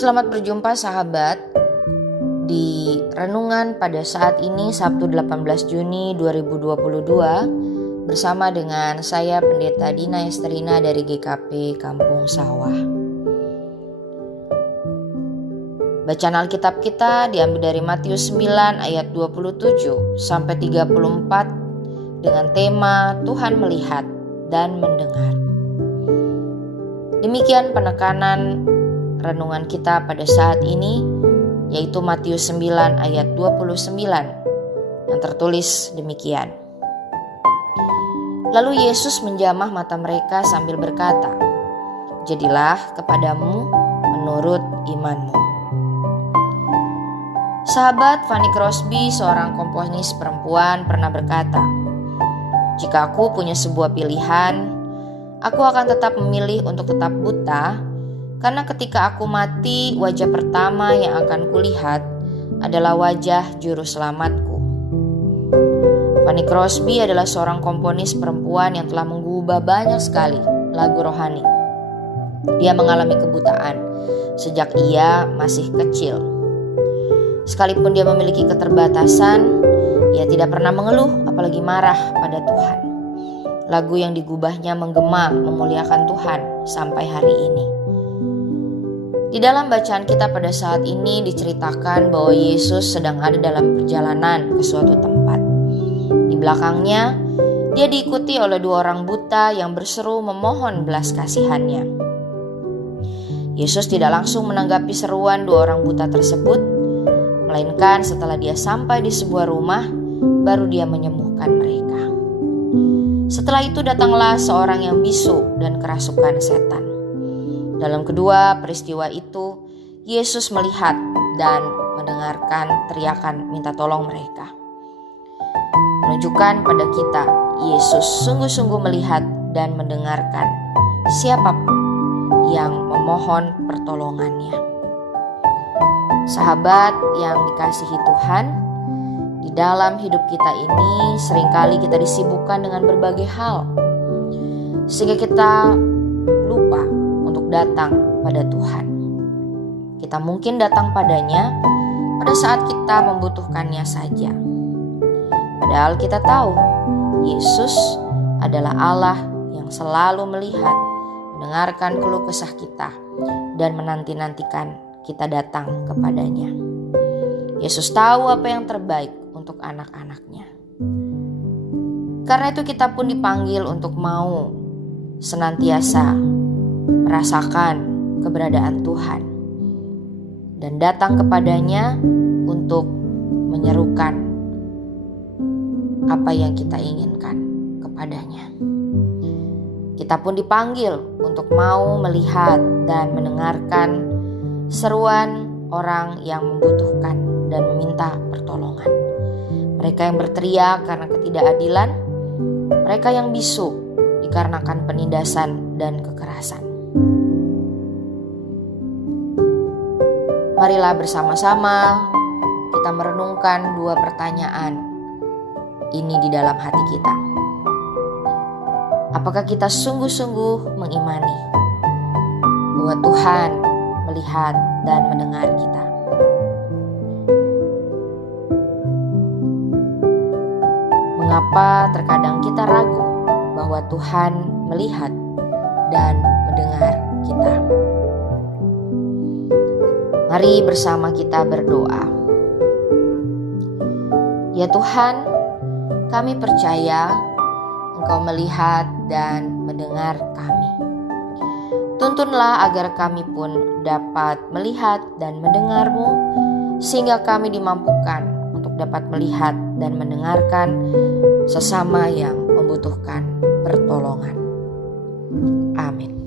Selamat berjumpa sahabat di renungan pada saat ini Sabtu 18 Juni 2022 bersama dengan saya Pendeta Dina Esterina dari GKP Kampung Sawah. Bacaan Alkitab kita diambil dari Matius 9 ayat 27 sampai 34 dengan tema Tuhan melihat dan mendengar. Demikian penekanan renungan kita pada saat ini, yaitu Matius 9 ayat 29 yang tertulis demikian. Lalu Yesus menjamah mata mereka sambil berkata, "Jadilah kepadamu menurut imanmu." Sahabat Fanny Crosby, seorang komponis perempuan, pernah berkata, "Jika aku punya sebuah pilihan, aku akan tetap memilih untuk tetap buta, karena ketika aku mati, wajah pertama yang akan kulihat adalah wajah juru selamatku." Fanny Crosby adalah seorang komponis perempuan yang telah mengubah banyak sekali lagu rohani. Dia mengalami kebutaan sejak ia masih kecil. Sekalipun dia memiliki keterbatasan, ia tidak pernah mengeluh apalagi marah pada Tuhan. Lagu yang digubahnya menggema memuliakan Tuhan sampai hari ini. Di dalam bacaan kita pada saat ini diceritakan bahwa Yesus sedang ada dalam perjalanan ke suatu tempat. Di belakangnya, dia diikuti oleh dua orang buta yang berseru memohon belas kasihannya. Yesus tidak langsung menanggapi seruan dua orang buta tersebut, melainkan setelah dia sampai di sebuah rumah, baru dia menyembuhkan mereka. Setelah itu datanglah seorang yang bisu dan kerasukan setan. Dalam kedua peristiwa itu, Yesus melihat dan mendengarkan teriakan minta tolong mereka. Menunjukkan pada kita, Yesus sungguh-sungguh melihat dan mendengarkan siapapun yang memohon pertolongannya. Sahabat yang dikasihi Tuhan, di dalam hidup kita ini seringkali kita disibukkan dengan berbagai hal, sehingga kita lupa untuk datang pada Tuhan. Kita mungkin datang padanya pada saat kita membutuhkannya saja. Padahal kita tahu Yesus adalah Allah yang selalu melihat, mendengarkan keluh kesah kita, dan menanti-nantikan kita datang kepadanya. Yesus tahu apa yang terbaik untuk anak-anaknya. Karena itu kita pun dipanggil untuk mau senantiasa merasakan keberadaan Tuhan dan datang kepadanya untuk menyerukan apa yang kita inginkan kepadanya. Kita pun dipanggil untuk mau melihat dan mendengarkan seruan orang yang membutuhkan dan meminta pertolongan. Mereka yang berteriak karena ketidakadilan, mereka yang bisu dikarenakan penindasan dan kekerasan. Marilah bersama-sama kita merenungkan dua pertanyaan ini di dalam hati kita. Apakah kita sungguh-sungguh mengimani bahwa Tuhan melihat dan mendengar kita? Mengapa terkadang kita ragu bahwa Tuhan melihat dan mendengar kita? Mari bersama kita berdoa. Ya Tuhan, kami percaya Engkau melihat dan mendengar kami. Tuntunlah agar kami pun dapat melihat dan mendengar-Mu, sehingga kami dimampukan untuk dapat melihat dan mendengarkan sesama yang membutuhkan pertolongan. Amin.